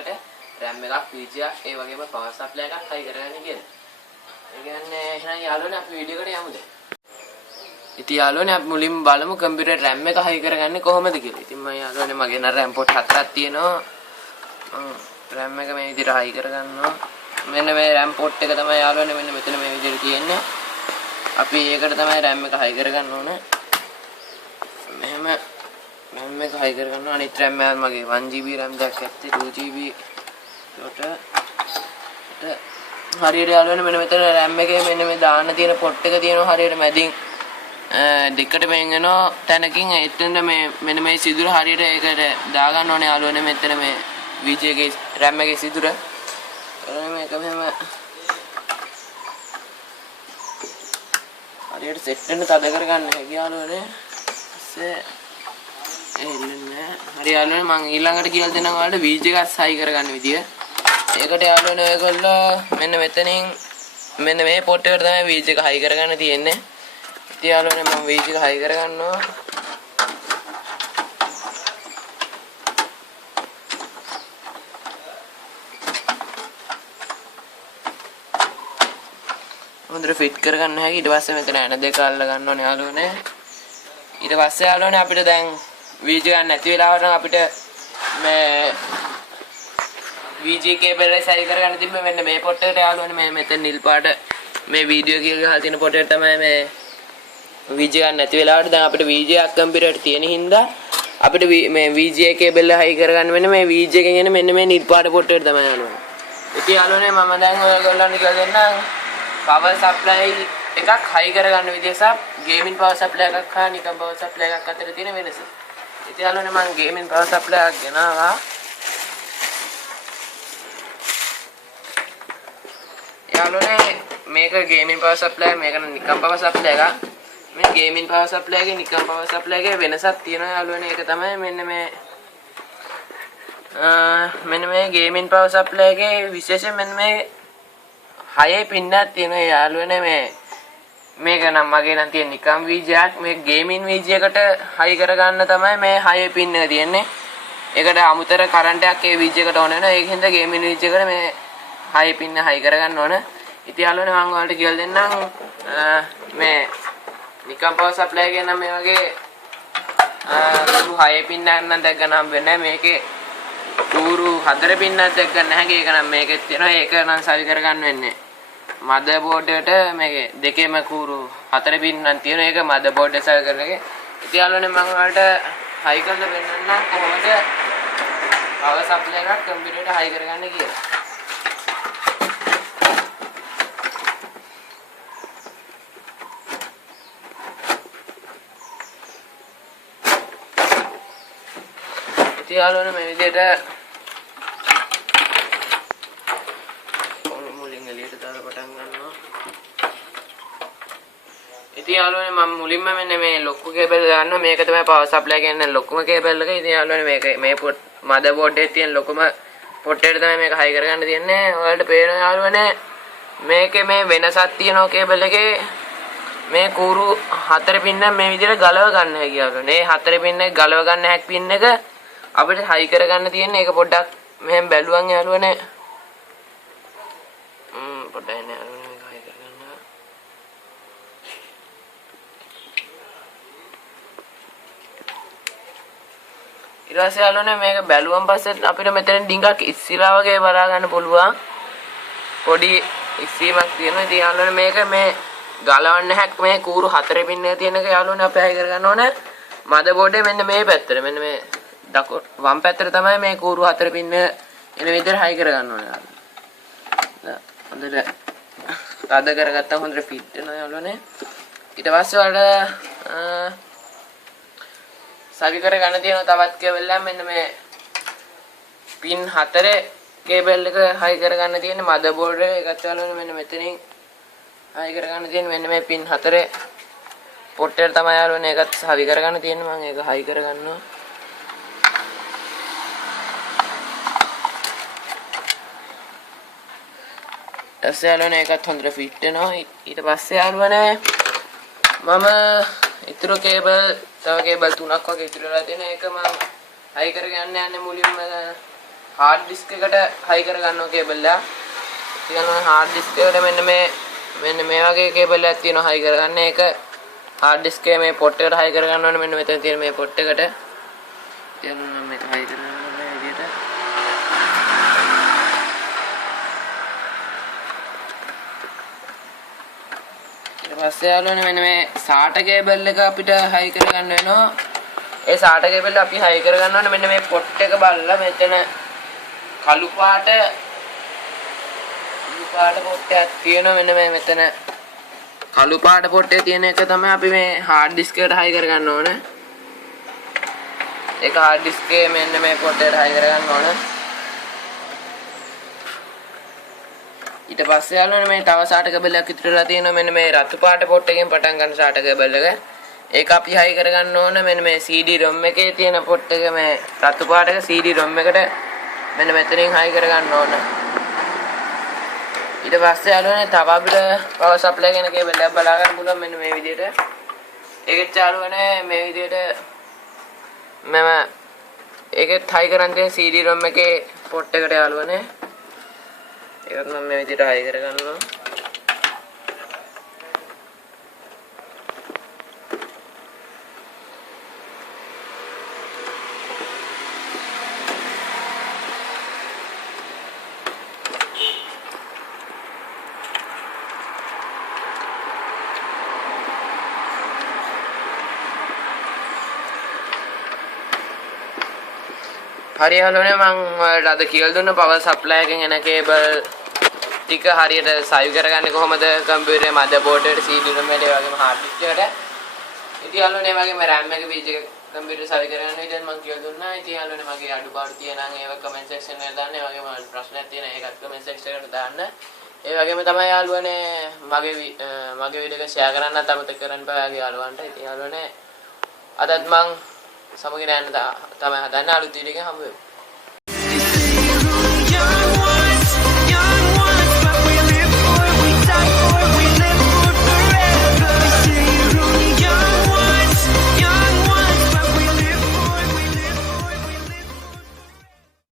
එකට RAM එකක් VGA ඒ වගේම power supply එකක් හයි කරගන්න කියලා. ඒ කියන්නේ එහෙනම් යාළුවනේ අපි වීඩියෝ එකට යමුද? ඉතින් යාළුවනේ අපි මුලින්ම බලමු කම්පියුටර් RAM එක හයි කරගන්නේ කොහොමද කියලා. ඉතින් මම යාළුවනේ මගේ නම් RAM port 4ක් තියෙනවා. RAM එක මේ විදිහට හයි කරගන්නවා. මෙන්න මේ RAM port එක තමයි යාළුවනේ මෙන්න මෙතන මේ විදිහට තියෙන්නේ. අපි ඒකට තමයි RAM එක හයි කරගන්න ඕනේ. මෙහෙම RAM එක හයි කරගන්නවා. අනිත් RAM එක මගේ 1GB RAM එකක් ඇත්තේ 2GB ඩොට හරියට යාළුවනේ මෙන්න මෙතන RAM එකේ මෙන්න මේ දාන්න තියෙන port එක තියෙනවා හරියට මැදින් දෙකට වෙන් වෙනවා තැනකින් එතන මේ මෙන්න මේ සිදුර හරියට ඒකට දාගන්න ඕනේ යාළුවනේ මෙතන මේ VGA එකේ RAM එකේ සිදුර මේක මෙහෙම හරියට සෙට් වෙන්න තද කරගන්න හැකියි යාළුවනේ ඊස්සේ එල්ලන්නේ හරි යාළුවනේ මම ඊළඟට කියලා දෙන්නම් ඔයාලට VGA එකත් හයි කරගන්න විදිය ඒකට යාළුවනේ ඔයගොල්ලෝ මෙන්න මෙතනින් මෙන්න මේ port එකට තමයි VGA එක හයි කරගන්න තියෙන්නේ ඉතින් යාළුවනේ මම VGA එක හයි කරගන්නවා හොඳට ෆිට කරගන්න හැකි ඊට පස්සේ මෙතන ඇන දෙක අල්ල ගන්න ඕනේ යාළුවනේ ඊට පස්සේ යාළුවනේ අපිට දැන් VGA ගන්න නැති වෙලාවට නම් අපිට මේ VGA කේබල් එක සයි කරගන්න තිබ්බේ මෙන්න මේ පොට් එකට යාළුවනේ මේ මෙතන නිල් පාට මේ වීඩියෝ කියලා ගහලා තියෙන පොට් එකට තමයි මේ VGA ගන්න නැති වෙලාවට දැන් අපිට VGA එක කම්පියුටරේට තියෙන හින්දා අපිට මේ VGA කේබල් එක හයි කරගන්න වෙන්නේ මේ VGA එකෙන් එන මෙන්න මේ නිල් පාට පොට් එකට තමයි යාළුවනේ ඉතින් යාළුවනේ මම දැන් ඔයගොල්ලන්ට කියලා දෙන්නම් power supply එකක් හයි කරගන්න විදිය සහ gaming power supply එකක් හා නිකම් power supply එකක් අතර තියෙන වෙනස. ඉතින් යාළුවනේ මම gaming power supply එකක් ගෙනාවා. යාළුවනේ මේක gaming power supply මේක නිකම් power supply එකක්. මේ gaming power supply එකේ නිකම් power supply එකේ වෙනසක් තියෙනවා යාළුවනේ. ඒක තමයි මෙන්න මේ gaming power supply එකේ විශේෂයෙන් මෙන්න මේ 6 පින්නක් තියෙනවා යාළුවනේ මේක නම් මගේ නම් තියෙන නිකම් VGA එකක් මේ ගේමින් VGA එකට හයි කරගන්න තමයි මේ 6 පින් එක තියෙන්නේ. ඒකට අමුතර කරන්ට් එකක් ඒ VGA එකට ඕන වෙනවා. ඒකින්ද ගේමින් VGA එකට මේ 6 පින්න හයි කරගන්න ඕන. ඉතින් යාළුවනේ මම ඔයාලට කියලා දෙන්නම් මේ නිකම් පවර් සප්ලයි එකේ නම් මේ වගේ 6 පින්නක් නම් දැක් ගන්න හම්බ වෙන්නේ නැහැ. මේකේ කූරු 4 පින්නක් දැක් ගන්න නැහැ. ඒක නම් මේකෙත් තියෙනවා. ඒක නම් සවි කරගන්න වෙන්නේ. මදර්බෝඩ් එකට මේකේ දෙකේම කූරු 4 පින්නක් තියෙනවා. ඒක මදර්බෝඩ් එක සවි කරන එක. ඉතින් යාළුවනේ මම ඔයාලට හයි කරලා පෙන්නන්නම් කොහොමද පවර් සප්ලයි එකක් කම්පියුටරේට හයි කරගන්න කියලා. ඉතින් යාළුවනේ මේ විදිහට ඉතින් යාළුවනේ මම මුලින්ම මෙන්න මේ ලොකු කේබල් ගන්නවා මේක තමයි පවර් සප්ලයි එකේ ලොකුම කේබල් එක. ඉතින් යාළුවනේ මේ මදර්බෝඩ් එකේ තියෙන ලොකුම පොට් එකට තමයි මේක හයි කරගන්න තියෙන්නේ. ඔයාලට පේනවා යාළුවනේ මේකේ මේ වෙනසක් තියෙනවා කේබල් එකේ. මේ කූරු 4 පින්න මේ විදිහට ගලව ගන්න හැකියි යාළුවනේ. මේ 4 පින්න ගලව ගන්න හැක් පින් එක අපිට හයි කරගන්න තියෙන්නේ. ඒක පොඩ්ඩක් මෙහෙම බැලුවන් යාළුවනේ. පොඩ්ඩක් එන්න යාළුවනේ මේක හයි කරගන්න. ඊට පස්සේ යාළුවනේ මේක බැලුවන් පස්සේ අපිට මෙතන ඩිංගක් ඉස්සිලා වගේ බලා ගන්න පුළුවන්. පොඩි ඉස්සීමක් තියෙනවා. ඉතින් යාළුවනේ මේක මේ ගලවන්න හැක් මේ කූරු 4 පින්න තියෙන එක යාළුවනේ අපි හයි කරගන්න ඕනේ. මදර්බෝඩ් එක මෙන්න මේ පැත්තට මෙන්න මේ වම් පැත්තට තමයි මේ කූරු 4 පින්න එන විදිහට හයි කරගන්න ඕනේ යාළුවනේ. හොඳට අද කරගත්තා හොඳට ෆිට වෙනවා යාළුවනේ. ඊට පස්සේ වලට සවි කරගන්න තියෙනවා තවත් කේබල් එකක් මෙන්න මේ පින් 4 කේබල් එක හයි කරගන්න තියෙන්නේ මදර්බෝඩ් එක එකත් යාළුවනේ මෙන්න මෙතනින් හයි කරගන්න තියෙන්නේ මෙන්න මේ පින් 4 පොට් එකට තමයි යාළුවනේ ඒකත් සවි කරගන්න තියෙන්නේ මම ඒක හයි කරගන්නවා. ඊට යාළුවනේ ඒකත් හොඳට ෆිට වෙනවා. ඊට පස්සේ යාළුවනේ මම ඉතුරු කේබල් තව කේබල් 3ක් වගේ ඉතුරු වෙලා තියෙනවා. ඒක මම හයි කරගන්න යන්නේ මුලින්ම hard disk එකට high කරගන්නවා cable එක. ඉතින් hard disk එකට මෙන්න මේ වගේ cable එකක් තියෙනවා high කරගන්න. ඒක hard disk එකේ මේ port එකට high කරගන්න ඕනේ. මෙන්න මෙතන තියෙන මේ port එකට. ඉතින් මම මේක high කරගන්නවා මේ විදිහට. ඊට පස්සේ යාළුවනේ මෙන්න මේ SATA cable එක අපිට high කරගන්න වෙනවා. ඒ SATA cable අපි high කරගන්න ඕනේ මෙන්න මේ port එක බලලා මෙතන කළු පාට port එකක් තියෙනවා මෙන්න මේ මෙතන කළු පාට port එකේ තියෙන එක තමයි අපි මේ hard disk එකට high කරගන්න ඕනේ. ඒක hard disk එකේ මෙන්න මේ port එකට high කරගන්න ඕනේ. ඊට පස්සේ යාළුවනේ මේ තව SATA cable එකක් ඉතුරුලා තියෙනවා මෙන්න මේ රතු පාට port එකෙන් පටන් ගන්න SATA cable එක. ඒක අපි high කරගන්න ඕනේ මෙන්න මේ CD-ROM එකේ තියෙන port එක මේ රතු පාට එක CD-ROM එකට මෙන්න මෙතනින් high කරගන්න ඕනේ. ඊට පස්සේ යාළුවනේ තව අපිට power supply ගැන cable එකක් බලා ගන්න පුළුවන් මෙන්න මේ විදිහට. ඒකෙත් යාළුවනේ මේ විදිහට මම ඒකෙත් high කරන් තියෙන CD-ROM එකේ port එකට යාළුවනේ. ඒකත් මම මේ විදිහට high කරගන්නවා. හරි යාළුවනේ මම ඔයාලට අද කියලා දුන්න power supply එකෙන් එන cable ටික හරියට සවි කරගන්නේ කොහොමද කම්පියුටරේ motherboard එකට CD-ROM එකට ඒ වගේම hard disk එකට. ඉතින් යාළුවනේ මේ වගේම RAM එක page එක කම්පියුටරේ සවි කරගන්න විදිහට මම කියලා දුන්නා. ඉතින් යාළුවනේ මගේ අඩුපාඩු තියෙනවා නම් ඒව comment section එකට දාන්න. ඒ වගේම ප්‍රශ්නයක් තියෙනවා ඒකත් comment section එකට දාන්න. ඒ වගේම තමයි යාළුවනේ මගේ වීඩියෝ එක share කරන්නත් අමතක කරන්න බෑ යාගේ යාළුවන්ට. ඉතින් යාළුවනේ අදත් මම සමගින යන්න තමයි හදන්නේ අලුත් වීඩියෝ එකකින් හමු වෙමු.